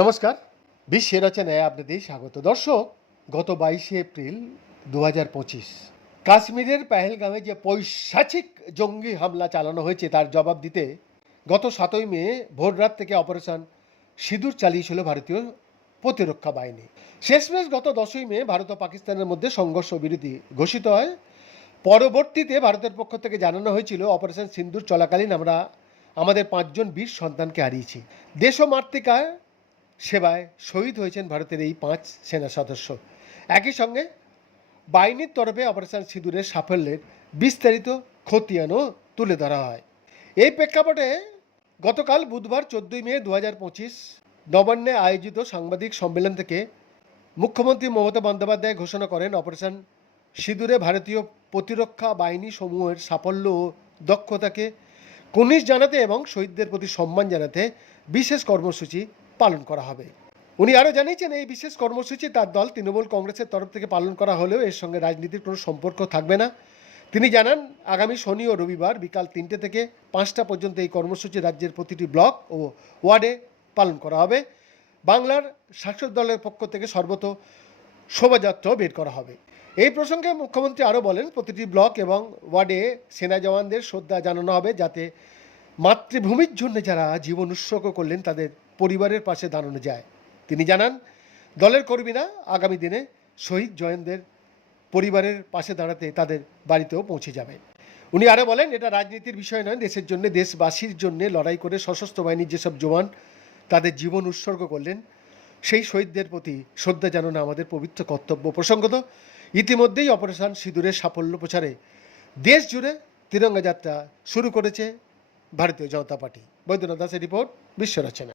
নমস্কার। বিশ্বের রচনায় আপনাদের স্বাগত। দর্শক, গত বাইশে এপ্রিল দু হাজার পঁচিশ, কাশ্মীরের পেহেলগামে যে পৈশাচিক জঙ্গি হামলা চালানো হয়েছে, তার জবাব দিতে গত সাতই মে ভোররাত থেকে অপারেশন সিঁদুর চালিয়েছিল ভারতীয় প্রতিরক্ষা বাহিনী। শেষমেশ গত দশই মে ভারত ও পাকিস্তানের মধ্যে সংঘর্ষ বিরতি ঘোষিত হয়। পরবর্তীতে ভারতের পক্ষ থেকে জানানো হয়েছিল অপারেশন সিন্দুর চলাকালীন আমরা আমাদের পাঁচজন বীর সন্তানকে হারিয়েছি। দেশ ও মাতৃকায় সেবায় শহীদ হয়েছেন ভারতের এই পাঁচ সেনা সদস্য। একই সঙ্গে বাহিনীর তরফে অপারেশন সিঁদুরের সাফল্যের বিস্তারিত খতিয়ানও তুলে ধরা হয়। এই প্রেক্ষাপটে গতকাল বুধবার চোদ্দোই মে দু হাজার পঁচিশ নবান্নে আয়োজিত সাংবাদিক সম্মেলন থেকে মুখ্যমন্ত্রী মমতা বন্দ্যোপাধ্যায় ঘোষণা করেন অপারেশন সিঁদুরে ভারতীয় প্রতিরক্ষা বাহিনী সমূহের সাফল্য ও দক্ষতাকে কুনিশ জানাতে এবং শহীদদের প্রতি সম্মান জানাতে বিশেষ কর্মসূচি পালন করা হবে। উনি আরও জানিয়েছেন, এই বিশেষ কর্মসূচি তার দল তৃণমূল কংগ্রেসের তরফ থেকে পালন করা হলেও এর সঙ্গে রাজনীতির কোনো সম্পর্ক থাকবে না। তিনি জানান, আগামী শনি ও রবিবার বিকাল তিনটে থেকে পাঁচটা পর্যন্ত এই কর্মসূচি রাজ্যের প্রতিটি ব্লক ও ওয়ার্ডে পালন করা হবে। বাংলার শাসক দলের পক্ষ থেকে সর্বত শোভাযাত্রাও বের করা হবে। এই প্রসঙ্গে মুখ্যমন্ত্রী আরও বলেন, প্রতিটি ব্লক এবং ওয়ার্ডে সেনা জওয়ানদের শ্রদ্ধা জানানো হবে যাতে মাতৃভূমির জন্য যারা জীবন উৎসর্গ করলেন, তাদের পরিবারের পাশে দাঁড়ানো যায়। তিনি জানান, দলের কর্মীরা আগামী দিনে শহীদ জয়েনদের পরিবারের পাশে দাঁড়াতে তাদের বাড়িতেও পৌঁছে যাবে। উনি আরও বলেন, এটা রাজনীতির বিষয় নয়, দেশের জন্য, দেশবাসীর জন্য লড়াই করে সশস্ত্র বাহিনীর যেসব জওয়ান তাদের জীবন উৎসর্গ করলেন সেই শহীদদের প্রতি শ্রদ্ধা জানানো আমাদের পবিত্র কর্তব্য প্রসঙ্গত, ইতিমধ্যেই অপারেশন সিঁদুরের সাফল্য প্রচারে দেশ জুড়ে তিরঙ্গা যাত্রা শুরু করেছে ভারতীয় জনতা পার্টি। বৈদ্যনাথ দাসের রিপোর্ট বিশ্ব রচনা